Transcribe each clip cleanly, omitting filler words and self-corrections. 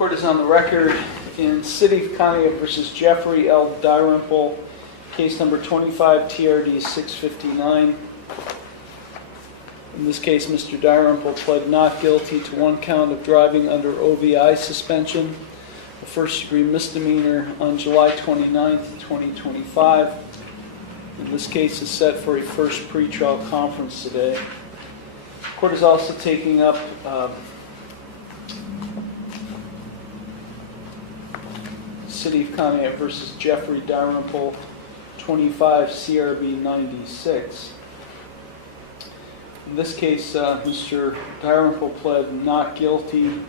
Court is on the record in City of Conneaut versus Jeffrey L. Dalrymple, case number 25 TRD 659. In this case, Mr. Dalrymple pled not guilty to one count of driving under OVI suspension, a first-degree misdemeanor, on July 29th, 2025. And this case is set for a first pretrial conference today. The court is also taking up City of Conneaut versus Jeffrey Dalrymple, 25 CRB 96. In this case, Mr. Dalrymple pled not guilty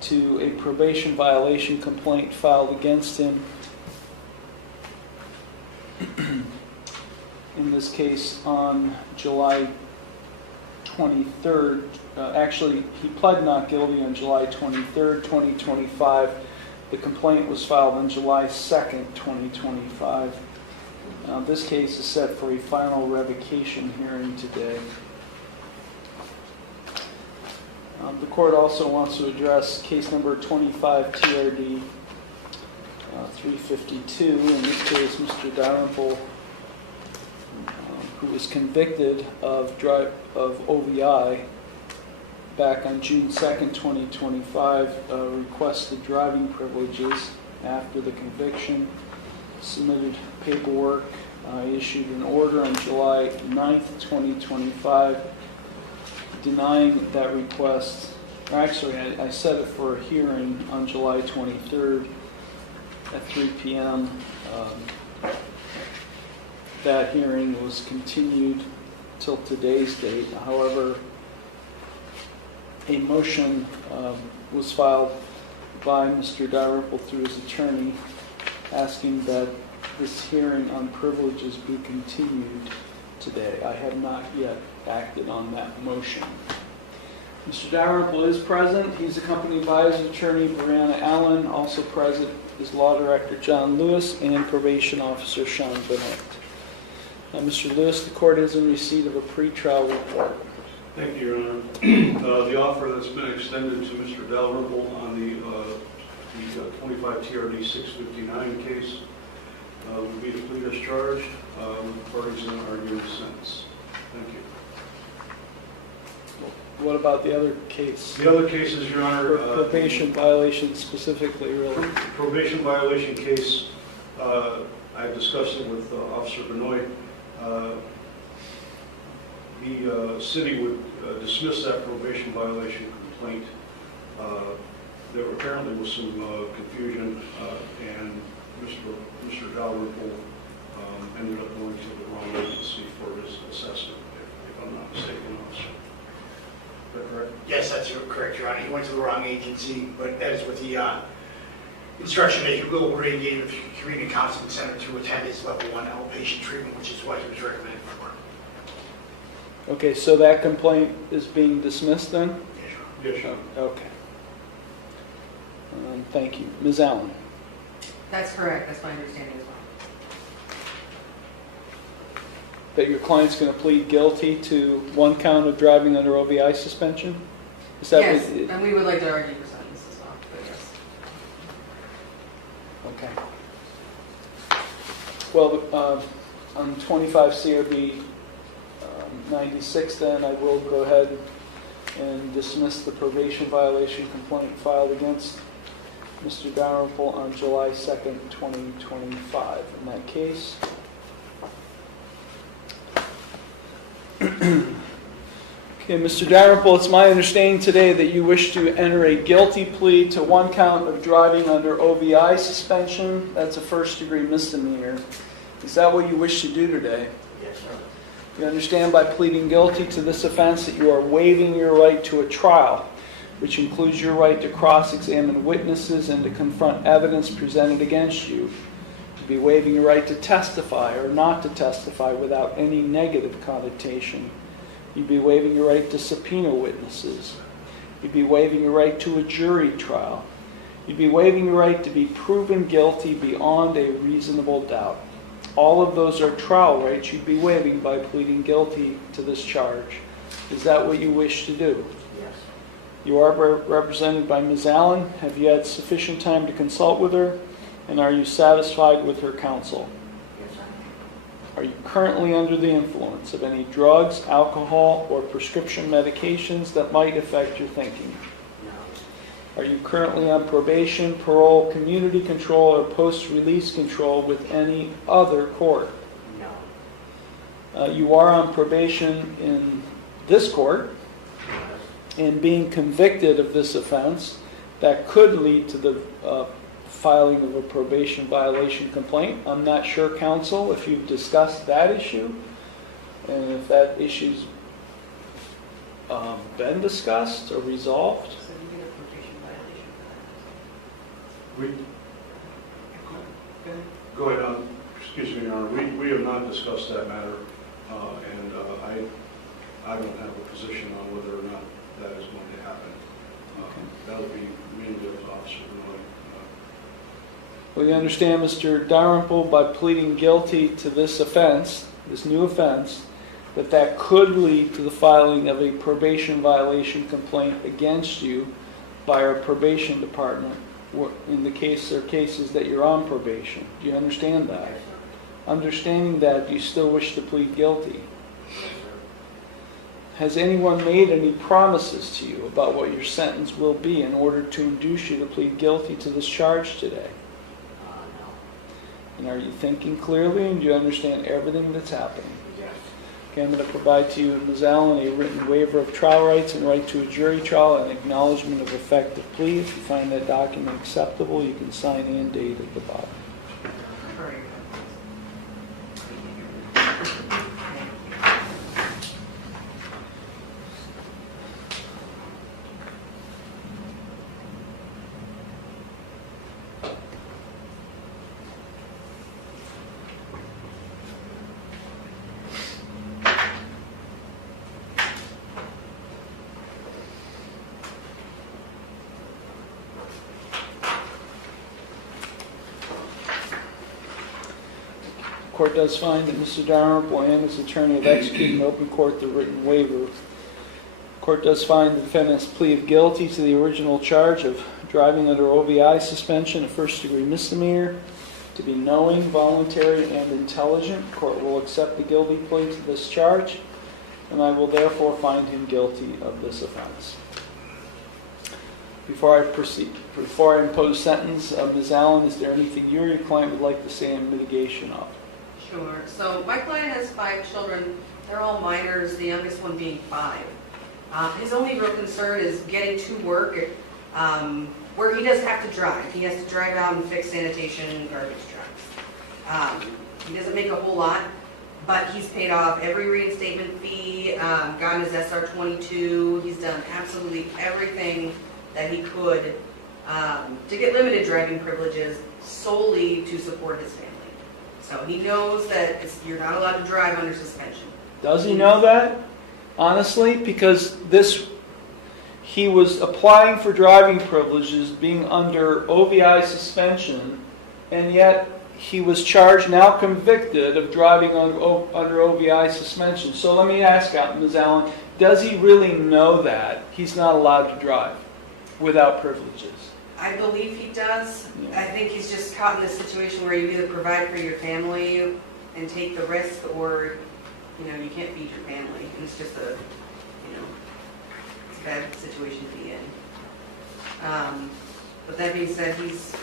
to a probation violation complaint filed against him. In this case, on July 23rd, actually, he pled not guilty on July 23rd, 2025. The complaint was filed on July 2nd, 2025. This case is set for a final revocation hearing today. The court also wants to address case number 25 TRD 352. In this case, Mr. Dalrymple, who was convicted of OVI back on June 2nd, 2025, requested driving privileges after the conviction, submitted paperwork, issued an order on July 9th, 2025, denying that request. Actually, I set it for a hearing on July 23rd at 3 p.m. That hearing was continued till today's date. However, a motion was filed by Mr. Dalrymple through his attorney asking that this hearing on privileges be continued today. I have not yet acted on that motion. Mr. Dalrymple is present. He's accompanied by his attorney, Brianna Allen. Also present is Law Director John Lewis and Probation Officer Sean Bennett. Mr. Lewis, the court is in receipt of a pretrial report. Thank you, Your Honor. The offer that's been extended to Mr. Dalrymple on the 25 TRD 659 case would be to plead as charged with the parties in arguing the sentence. Thank you. What about the other case? The other cases, Your Honor. Probation violation specifically, really? Probation violation case, I discussed it with Officer Benoit. The city would dismiss that probation violation complaint. There apparently was some confusion, and Mr. Dalrymple ended up going to the wrong agency for his assessment, if I'm not mistaken, officer. Is that correct? Yes, that's correct, Your Honor. He went to the wrong agency, but that is with the instruction that he will radiate with the Community Counseling Center to attend his level 1 outpatient treatment, which is what he was recommended for. Okay, so that complaint is being dismissed then? Yes, Your Honor. Okay. Thank you. Ms. Allen. That's correct. That's my understanding as well. That your client's going to plead guilty to one count of driving under OVI suspension? Is that Yes, what, and we would like to argue for sentence as well, but yes. Okay. Well, on 25 CRB 96 then, I will go ahead and dismiss the probation violation complaint filed against Mr. Dalrymple on July 2nd, 2025. In that case, okay, Mr. Dalrymple, it's my understanding today that you wish to enter a guilty plea to one count of driving under OVI suspension. That's a first-degree misdemeanor. Is that what you wish to do today? Yes, sir. You understand by pleading guilty to this offense that you are waiving your right to a trial, which includes your right to cross-examine witnesses and to confront evidence presented against you. You'd be waiving your right to testify or not to testify without any negative connotation. You'd be waiving your right to subpoena witnesses. You'd be waiving your right to a jury trial. You'd be waiving your right to be proven guilty beyond a reasonable doubt. All of those are trial rights you'd be waiving by pleading guilty to this charge. Is that what you wish to do? Yes. You are represented by Ms. Allen. Have you had sufficient time to consult with her? And are you satisfied with her counsel? Yes, sir. Are you currently under the influence of any drugs, alcohol, or prescription medications that might affect your thinking? No. Are you currently on probation, parole, community control, or post-release control with any other court? No. You are on probation in this court and being convicted of this offense that could lead to the filing of a probation violation complaint. I'm not sure, counsel, if you've discussed that issue and if that issue's been discussed or resolved. So you get a probation violation for that. Go ahead. Excuse me, Your Honor. We have not discussed that matter, and I don't have a position on whether or not that is going to happen. That would be me with Officer Roy. Well, you understand, Mr. Dalrymple, by pleading guilty to this offense, this new offense, that could lead to the filing of a probation violation complaint against you by our probation department in the case or cases that you're on probation. Do you understand that? Yes, sir. Understanding that, do you still wish to plead guilty? Yes, sir. Has anyone made any promises to you about what your sentence will be in order to induce you to plead guilty to this charge today? No. And are you thinking clearly and do you understand everything that's happening? Yes. Okay, I'm going to provide to you, Ms. Allen, a written waiver of trial rights and right to a jury trial and acknowledgement of effective plea. If you find that document acceptable, you can sign and date at the bottom. Very good. The court does find that Mr. Dalrymple and his attorney have executed in open court the written waiver. The court does find the defendant's plea of guilty to the original charge of driving under OVI suspension, a first-degree misdemeanor, to be knowing, voluntary, and intelligent. The court will accept the guilty plea to this charge, and I will therefore find him guilty of this offense. Before I impose sentence, Ms. Allen, is there anything you or your client would like to say in mitigation of? Sure. So my client has 5 children. They're all minors, the youngest one being 5. His only real concern is getting to work where he does have to drive. He has to drive out and fix sanitation and garbage trucks. He doesn't make a whole lot, but he's paid off every reinstatement fee, gotten his SR22. He's done absolutely everything that he could to get limited driving privileges solely to support his family. So he knows that you're not allowed to drive under suspension. Does he know that? Honestly? Because he was applying for driving privileges being under OVI suspension, and yet he was charged, now convicted, of driving under OVI suspension. So let me ask Ms. Allen, does he really know that he's not allowed to drive without privileges? I believe he does. Yeah. I think he's just caught in this situation where you either provide for your family and take the risk, or you can't feed your family. And it's just it's a bad situation to be in. But that being said, he's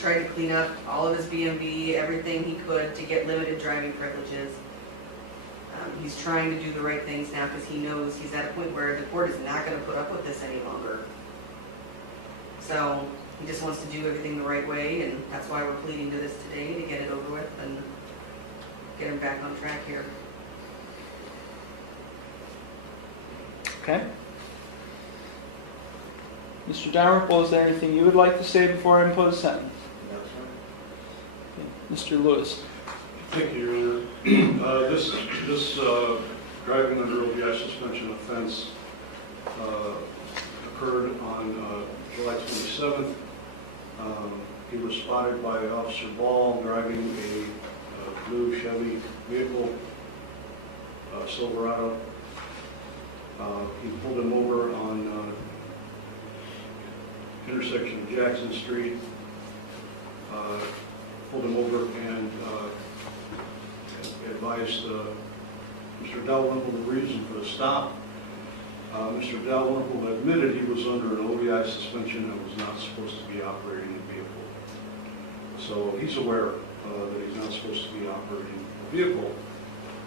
tried to clean up all of his BMV, everything he could to get limited driving privileges. He's trying to do the right things now because he knows he's at a point where the court is not going to put up with this any longer. So he just wants to do everything the right way, and that's why we're pleading to this today, to get it over with and get him back on track here. Okay. Mr. Dalrymple, is there anything you would like to say before I impose sentence? No, sir. Mr. Lewis. Thank you, Your Honor. This driving under OVI suspension offense occurred on July 27th. He was spotted by Officer Ball driving a blue Chevy vehicle, Silverado. He pulled him over on intersection of Jackson Street, pulled him over and advised Mr. Dalrymple the reason for the stop. Mr. Dalrymple admitted he was under an OVI suspension and was not supposed to be operating the vehicle. So he's aware that he's not supposed to be operating a vehicle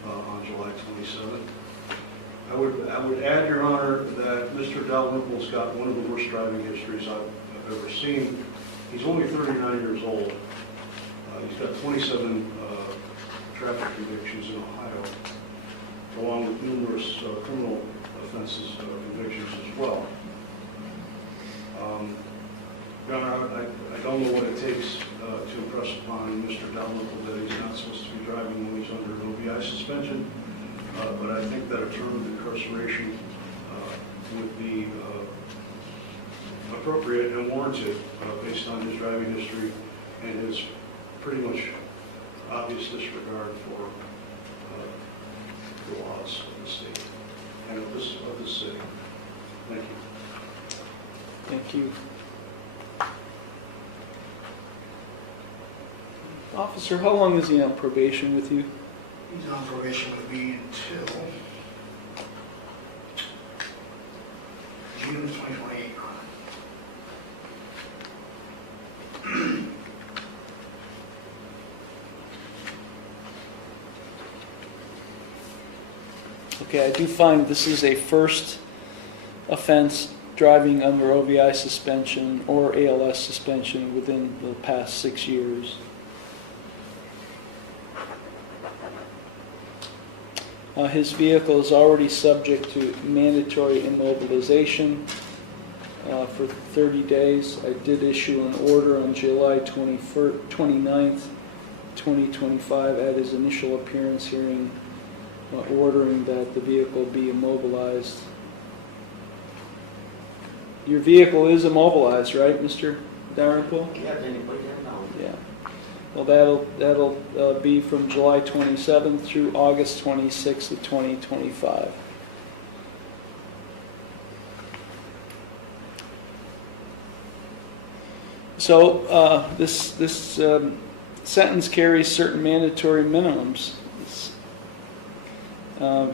on July 27th. I would add, Your Honor, that Mr. Dalrymple's got one of the worst driving histories I've ever seen. He's only 39 years old. He's got 27 traffic convictions in Ohio, along with numerous criminal offenses convictions as well. Your Honor, I don't know what it takes to impress upon Mr. Dalrymple that he's not supposed to be driving when he's under an OVI suspension, but I think that a term of incarceration would be appropriate and warranted based on his driving history and his pretty much obvious disregard for the laws of the state and of this city. Thank you. Thank you. Officer, how long is he on probation with you? He's on probation with me until June of 2028. Okay, I do find this is a first offense driving under OVI suspension or ALS suspension within the past 6 years. His vehicle is already subject to mandatory immobilization for 30 days. I did issue an order on July 29th, 2025 at his initial appearance hearing, ordering that the vehicle be immobilized. Your vehicle is immobilized, right, Mr. Dalrymple? Yeah, then you put it down. Yeah. Well, that'll be from July 27th through August 26th of 2025. So this sentence carries certain mandatory minimums.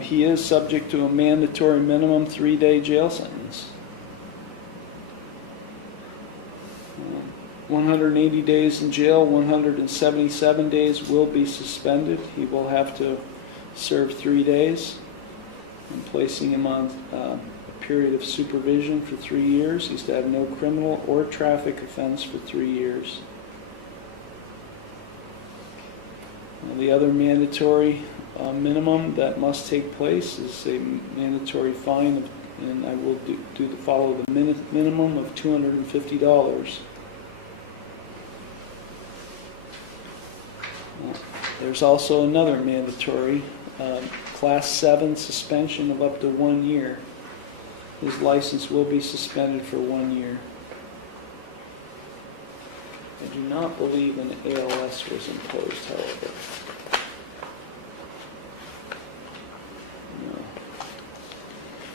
He is subject to a mandatory minimum 3-day jail sentence. 180 days in jail, 177 days will be suspended. He will have to serve 3 days. I'm placing him on a period of supervision for 3 years. He's to have no criminal or traffic offense for 3 years. The other mandatory minimum that must take place is a mandatory fine, and I will follow the minimum of $250. There's also another mandatory Class 7 suspension of up to 1 year. His license will be suspended for 1 year. I do not believe an ALS was imposed, however. No.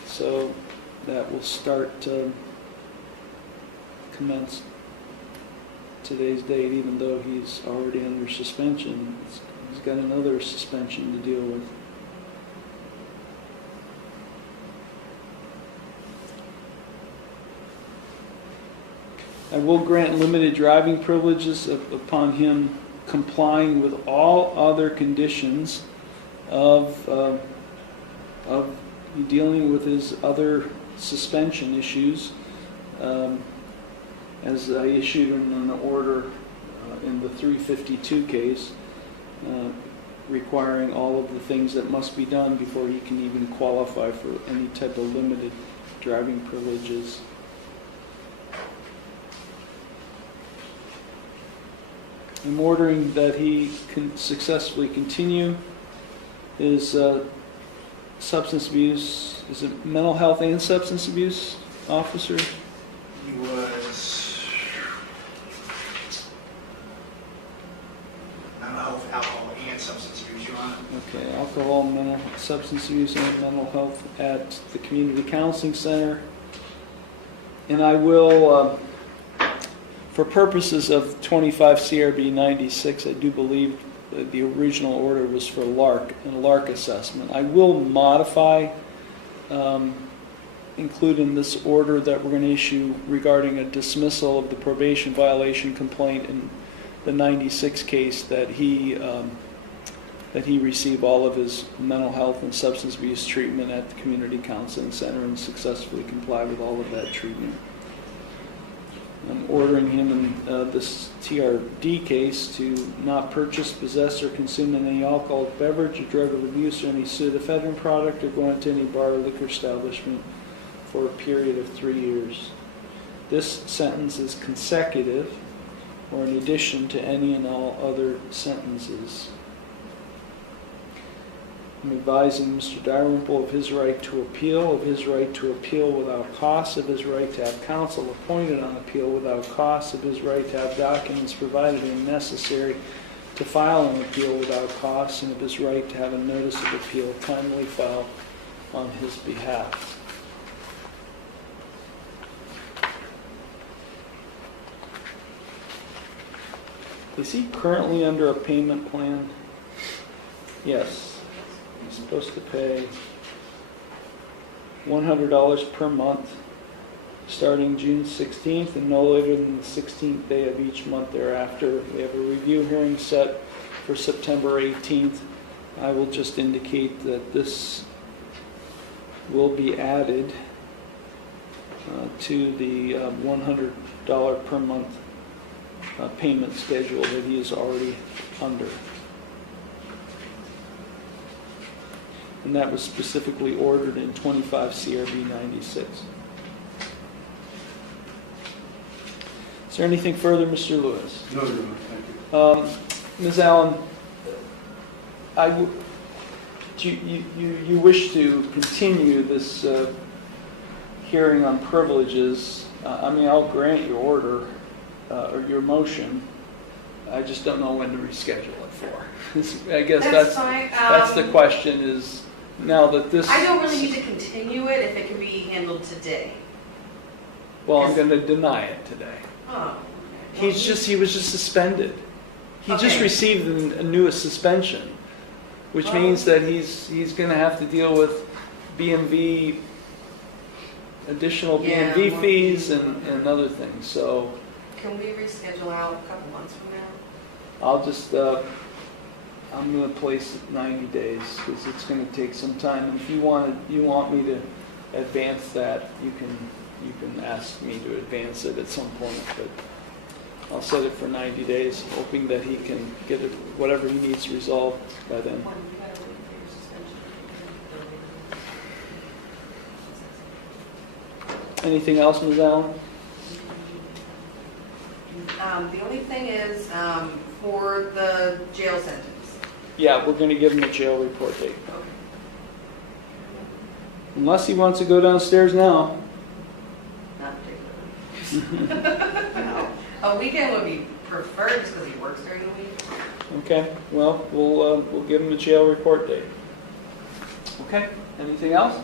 So that will start commence today's date, even though he's already under suspension. He's got another suspension to deal with. I will grant limited driving privileges upon him complying with all other conditions of dealing with his other suspension issues, as I issued an order in the 352 case, requiring all of the things that must be done before he can even qualify for any type of limited driving privileges. I'm ordering that he can successfully continue his substance abuse. Is it mental health and substance abuse, officer? He was mental health, alcohol, and substance abuse, Your Honor. Okay, alcohol, substance abuse, and mental health at the Community Counseling Center. And I will For purposes of 25 CRB 96, I do believe that the original order was for LARC and a LARC assessment. I will modify, include in this order that we're going to issue regarding a dismissal of the probation violation complaint in the 96 case, that he receive all of his mental health and substance abuse treatment at the Community Counseling Center and successfully comply with all of that treatment. I'm ordering him in this TRD case to not purchase, possess, or consume any alcoholic beverage or drug of abuse or any pseudoephedrine product or go into any bar or liquor establishment for a period of 3 years. This sentence is consecutive or in addition to any and all other sentences. I'm advising Mr. Dalrymple of his right to appeal, without cost, of his right to have counsel appointed on appeal without cost, of his right to have documents provided and necessary to file an appeal without cost, and of his right to have a notice of appeal timely filed on his behalf. Is he currently under a payment plan? Yes. He's supposed to pay $100 per month starting June 16th and no later than the 16th day of each month thereafter. We have a review hearing set for September 18th. I will just indicate that this will be added to the $100 per month payment schedule that he is already under. And that was specifically ordered in 25 CRB 96. Is there anything further, Mr. Lewis? No, Your Honor, thank you. Ms. Allen, you wish to continue this hearing on privileges. I'll grant your order or your motion. I just don't know when to reschedule it for. I guess That's fine. that's the question is, now that this... I don't really need to continue it if it can be handled today. Well, I'm going to deny it today. Oh. He was just suspended. He just Okay. received a newest suspension, which means that he's going to have to deal with BMV, additional Yeah, BMV more fees fees. and other things. So Can we reschedule out a couple months from now? I'll just, I'm going to place it 90 days because it's going to take some time. And if you want me to advance that, you can ask me to advance it at some point. But I'll set it for 90 days, hoping that he can get it, whatever he needs resolved by then. Anything else, Ms. Allen? The only thing is for the jail sentence. Yeah, we're going to give him a jail report date. Okay. Unless he wants to go downstairs now. Not particularly. No. A weekend would be preferred just because he works during the week. Okay, well, we'll give him a jail report date. Okay, anything else?